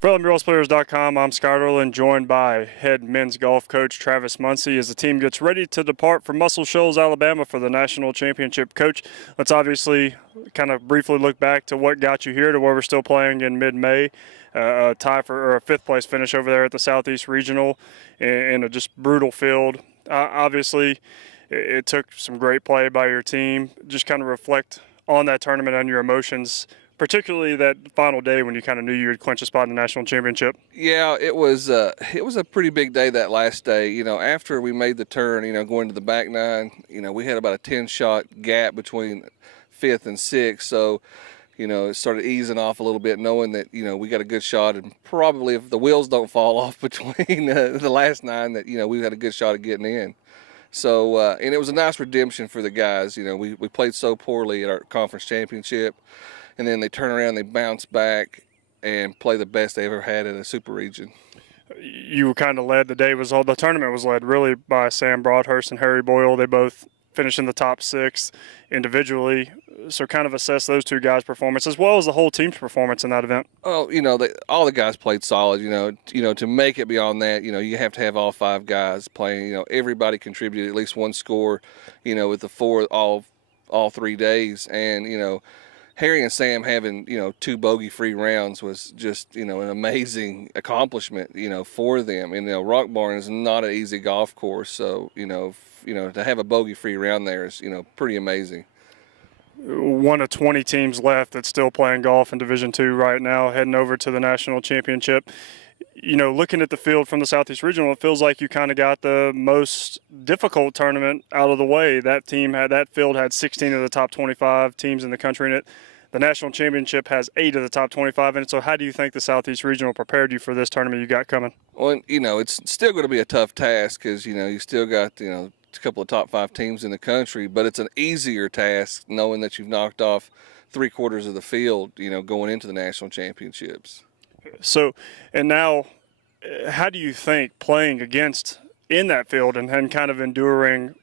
For MuralsPlayers.com, I'm Scott Erlin, joined by head men's golf coach Travis Muncy as the team gets ready to depart for Muscle Shoals, Alabama for the national championship. Coach, let's obviously kind of briefly look back to what got you here to where we're still playing in mid-May. A tie for or a fifth place finish over there at the Southeast Regional in a just brutal field. Obviously, it took some great play by your team. Just kind of reflect on that tournament and your emotions, particularly that final day when you kind of knew you would clinch a spot in the national championship. Yeah, it was a pretty big day that last day. You know, after we made the turn, going to the back nine, we had about a 10-shot gap between fifth and sixth. So, it started easing off a little bit, knowing that, we got a good shot, and probably if the wheels don't fall off between the last nine, that, we had a good shot of getting in. So, and it was a nice redemption for the guys. We played so poorly at our conference championship, and then they turn around, they bounce back and play the best they ever had in a super region. You were kind of led, the tournament was led really by Sam Broadhurst and Harry Boyle. They both finished in the top six individually. So kind of assess those two guys' performance as well as the whole team's performance in that event. Oh, all the guys played solid. To make it beyond that, you have to have all five guys playing. Everybody contributed at least one score, with the all 3 days. And, Harry and Sam having, two bogey-free rounds was just, an amazing accomplishment, for them. And, Rock Barn is not an easy golf course. So, to have a bogey-free round there is, pretty amazing. One of 20 teams left that's still playing golf in Division II right now, heading over to the national championship. Looking at the field from the Southeast Regional, it feels like you kind of got the most difficult tournament out of the way. That field had 16 of the top 25 teams in the country in it. The national championship has 8 of the top 25 in it. So how do you think the Southeast Regional prepared you for this tournament you got coming? Well, it's still going to be a tough task because, you still got, a couple of top 5 teams in the country, but it's an easier task knowing that you've knocked off 3/4 of the field, going into the national championships. So, and now, how do you think playing against in that field and kind of enduring,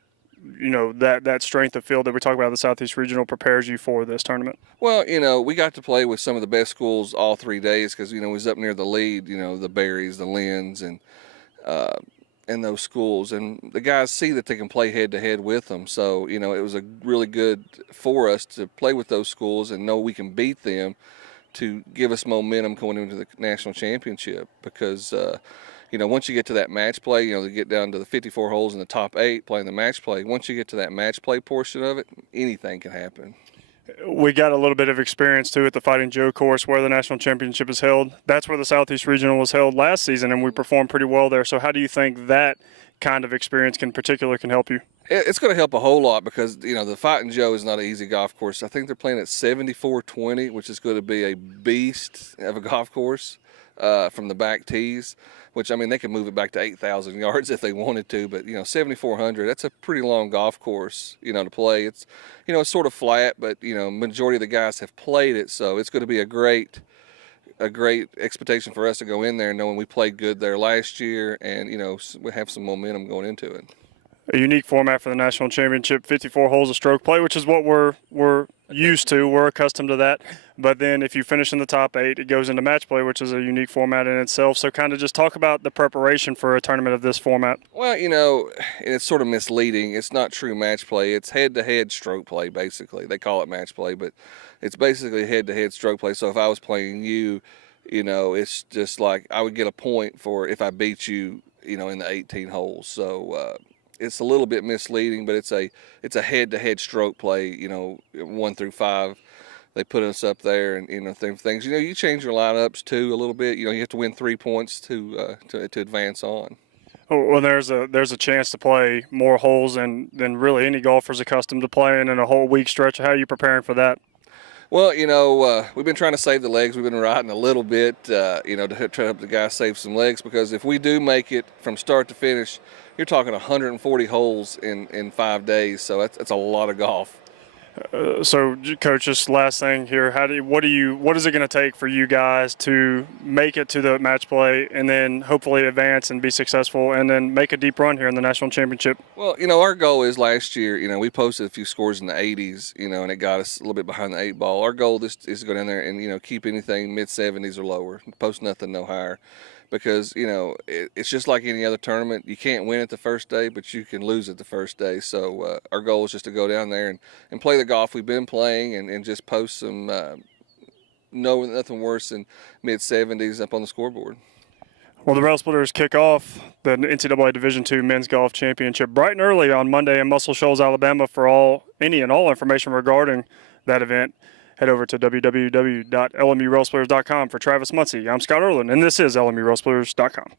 that strength of field that we talk about the Southeast Regional prepares you for this tournament? Well, we got to play with some of the best schools all 3 days because, we was up near the lead, the Berries, the Lynns, and those schools, and the guys see that they can play head-to-head with them. So, it was a really good for us to play with those schools and know we can beat them to give us momentum going into the national championship because, once you get to that match play, they get down to the 54 holes in the top 8 playing the match play. Once you get to that match play portion of it, anything can happen. We got a little bit of experience, too, at the Fighting Joe course where the national championship is held. That's where the Southeast Regional was held last season, and we performed pretty well there. So how do you think that kind of experience can help you? It's going to help a whole lot because, the Fighting Joe is not an easy golf course. I think they're playing at 74-20, which is going to be a beast of a golf course from the back tees, which, they could move it back to 8,000 yards if they wanted to. But, 7,400, that's a pretty long golf course, to play. It's, it's sort of flat, but, majority of the guys have played it. So it's going to be a great expectation for us to go in there knowing we played good there last year and, we have some momentum going into it. A unique format for the national championship, 54 holes of stroke play, which is what we're used to. We're accustomed to that. But then if you finish in the top 8, it goes into match play, which is a unique format in itself. So kind of just talk about the preparation for a tournament of this format. Well, it's sort of misleading. It's not true match play. It's head-to-head stroke play, basically. They call it match play, but it's basically head-to-head stroke play. So if I was playing you, it's just like I would get a point for if I beat you, in the 18 holes. So it's a little bit misleading, but it's a head-to-head stroke play, 1 through 5. They put us up there and, things. You change your lineups, too, a little bit. You have to win 3 points to advance on. Well, there's a chance to play more holes than really any golfer's accustomed to playing in a whole week stretch. How are you preparing for that? Well, we've been trying to save the legs. We've been riding a little bit, to try to help the guys save some legs because if we do make it from start to finish, you're talking 140 holes in 5 days. So that's a lot of golf. So, Coach, just last thing here. What is it going to take for you guys to make it to the match play and then hopefully advance and be successful and then make a deep run here in the national championship? Well, our goal is last year, we posted a few scores in the 80s, and it got us a little bit behind the 8 ball. Our goal is to go down there and, keep anything mid-70s or lower, post nothing, no higher. Because, it's just like any other tournament. You can't win it the first day, but you can lose it the first day. So our goal is just to go down there and play the golf we've been playing and just post some nothing worse than mid-70s up on the scoreboard. Well, the Rail Splitters kick off the NCAA Division II Men's Golf Championship bright and early on Monday in Muscle Shoals, Alabama. For any and all information regarding that event, head over to www.lmurailsplitters.com. For Travis Muncy, I'm Scott Erlin, and this is lmurailsplitters.com.